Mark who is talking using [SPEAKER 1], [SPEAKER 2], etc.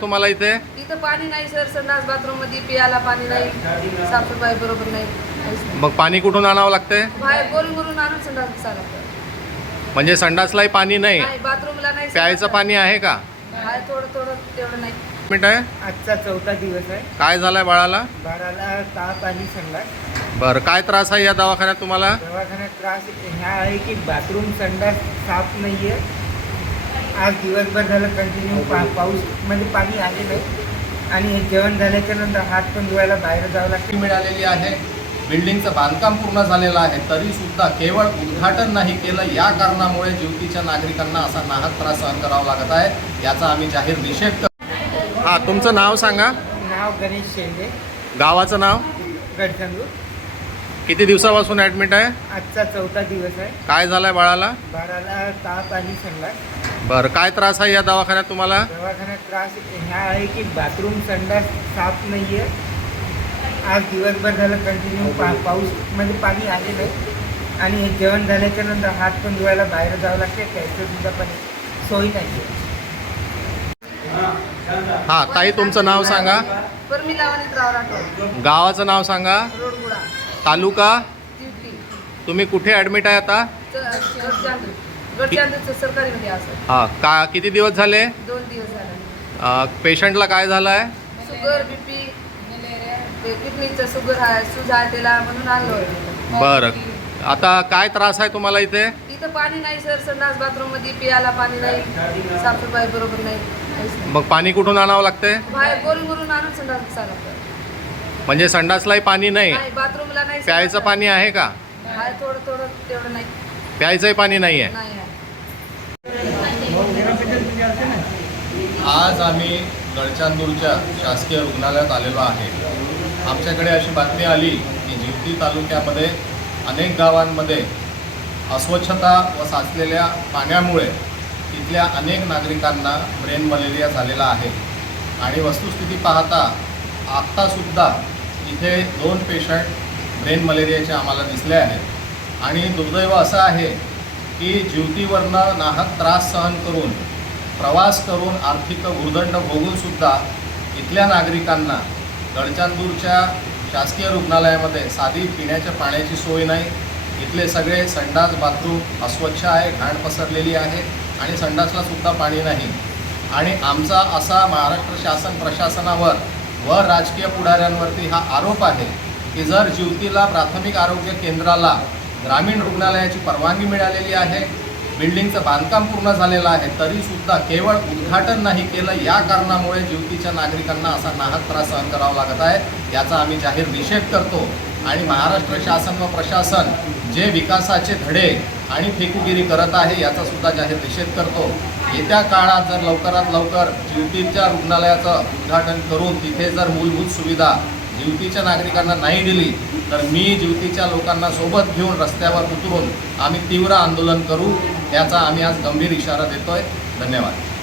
[SPEAKER 1] तुम्हाला इथे?
[SPEAKER 2] इथं पाणी नाही सर. संडास बाथरूममध्ये पियाला पाणी नाही. साफसफाई बरोबर नाही. काहीच नाही.
[SPEAKER 1] मग पाणी कुठून आणावं लागतंय?
[SPEAKER 2] बाहेर बोलून बोलून आणून संडास बसायला लागतं.
[SPEAKER 1] म्हणजे संडासलाही पाणी नाही.
[SPEAKER 2] नाही बाथरूमला नाही
[SPEAKER 1] प्यायचं पाणी आहे का?
[SPEAKER 2] आहे थोडं थोडं तेवढं नाही.
[SPEAKER 1] मिनिट आहे.
[SPEAKER 3] आजचा चौथा दिवस आहे.
[SPEAKER 1] काय झालंय बाळाला?
[SPEAKER 3] बाळाला ताप आणि संडास.
[SPEAKER 1] बरं काय त्रास आहे या दवाखान्यात तुम्हाला?
[SPEAKER 3] दवाखान्यात त्रास ह्या आहे की बाथरूम संडास साफ नाही आहे आज दिवसभर झालं कंटिन्यू पा पाऊस म्हणजे पाणी आले नाही आणि हे जेवण झाल्याच्यानंतर हात पण धुवायला बाहेर जावं लागतं.
[SPEAKER 1] मिळालेली आहे. बिल्डिंगचं बांधकाम पूर्ण झालेलं आहे. तरी सुद्धा केवळ उद्घाटन नाही केलं. या कारणामुळे ज्योतीच्या नागरिकांना असा नाहक त्रास सहन करावा लागत आहे. याचा आम्ही जाहीर निषेध कर हा तुमचं नाव सांगा.
[SPEAKER 3] नाव गणेश शेंडे.
[SPEAKER 1] गावाचं नाव?
[SPEAKER 3] गडचंदूर.
[SPEAKER 1] किती दिवसापासून ॲडमिट आहे?
[SPEAKER 3] आजचा चौथा दिवस आहे.
[SPEAKER 1] काय झालंय बाळाला?
[SPEAKER 3] बाळाला ताप आणि संडास
[SPEAKER 1] बरं काय त्रास आहे या दवाखान्यात तुम्हाला?
[SPEAKER 3] दवाखान्यात त्रास ह्या आहे की बाथरूम संडास साफ नाही आहे आज दिवसभर झालं कंटिन्यू पा पाऊस म्हणजे पाणी आले नाही आणि हे जेवण झाल्याच्यानंतर हात पण धुवायला बाहेर जावं लागते त्याचं सुद्धा पण सोय नाही आहे
[SPEAKER 1] हा ताई तुमचं नाव सांगा. गावाचं नाव सांगा.
[SPEAKER 2] रोडगुडा
[SPEAKER 1] तालुका? तुम्ही कुठे ॲडमिट आहे आता?
[SPEAKER 2] असं.
[SPEAKER 1] हा का किती दिवस झाले?
[SPEAKER 2] दोन दिवस झाले.
[SPEAKER 1] पेशंटला काय झालं आहे
[SPEAKER 2] शुगर बीपी किडनीचं शुगर आहे सूज आहे त्याला म्हणून आणलो
[SPEAKER 1] बरं. आता काय त्रास आहे तुम्हाला इथे?
[SPEAKER 2] इथं पाणी नाही सर. संडास बाथरूममध्ये पियाला पाणी नाही साफसफाई बरोबर नाही. काहीच नाही.
[SPEAKER 1] मग पाणी कुठून आणावं लागतंय?
[SPEAKER 2] बाहेर बोलून बोलून आणून संडास लागतं.
[SPEAKER 1] म्हणजे संडासलाही पाणी नाही?
[SPEAKER 2] नाही बाथरूमला नाही
[SPEAKER 1] प्यायचं पाणी आहे का?
[SPEAKER 2] आहे थोडं थोडं तेवढं नाही.
[SPEAKER 1] प्यायचंही पाणी नाही आहे
[SPEAKER 2] नाही आहे.
[SPEAKER 1] आज आम्ही गडचांदूरच्या शासकीय रुग्णालयात आलेलो आहे. आमच्याकडे अशी बातमी आली की जिवती तालुक्यामध्ये अनेक गावांमध्ये अस्वच्छता व साचलेल्या पाण्यामुळे तिथल्या अनेक नागरिकांना ब्रेन मलेरिया झालेला आहे. आणि वस्तुस्थिती पाहता आत्तासुद्धा इथे दोन पेशंट ब्रेन मलेरियाचे आम्हाला दिसले आहेत. आणि दुर्दैव असं आहे की ज्युतीवरनं नाहक त्रास सहन करून प्रवास करून आर्थिक भूर्दंड भोगूनसुद्धा इथल्या नागरिकांना गडचांदूरच्या शासकीय रुग्णालयामध्ये साधी पिण्याच्या पाण्याची सोय नाही. इथले सगळे संडास बाथरूम अस्वच्छ आहे घाण पसरलेली आहे आणि संडासलासुद्धा पाणी नाही. आणि आमचा असा महाराष्ट्र शासन प्रशासनावर व राजकीय पुढाऱ्यांवरती हा आरोप आहे की जर ज्युतीला प्राथमिक आरोग्य केंद्राला ग्रामीण रुग्णालयाची परवानगी मिळालेली आहे बिल्डिंगचं बांधकाम पूर्ण झालेलं आहे तरी सुद्धा केवळ उद्घाटन नाही केलं. या कारणामुळे ज्योतीच्या नागरिकांना असा नाहक त्रास सहन करावा लागत आहे याचा आम्ही जाहीर निषेध करतो. आणि महाराष्ट्र शासन व प्रशासन जे विकासाचे धडे आणि फेकुगिरी करत आहे याचा सुद्धा जाहीर निषेध करतो. येत्या काळात जर लवकरात लवकर ज्युतीच्या रुग्णालयाचं उद्घाटन करून तिथे जर मूलभूत सुविधा ज्युतीच्या नागरिकांना नाही दिली तर मी ज्युतीच्या लोकांना सोबत घेऊन रस्त्यावर उतरून आम्ही तीव्र आंदोलन करू. याचा आम्ही आज गंभीर इशारा देतोय. धन्यवाद.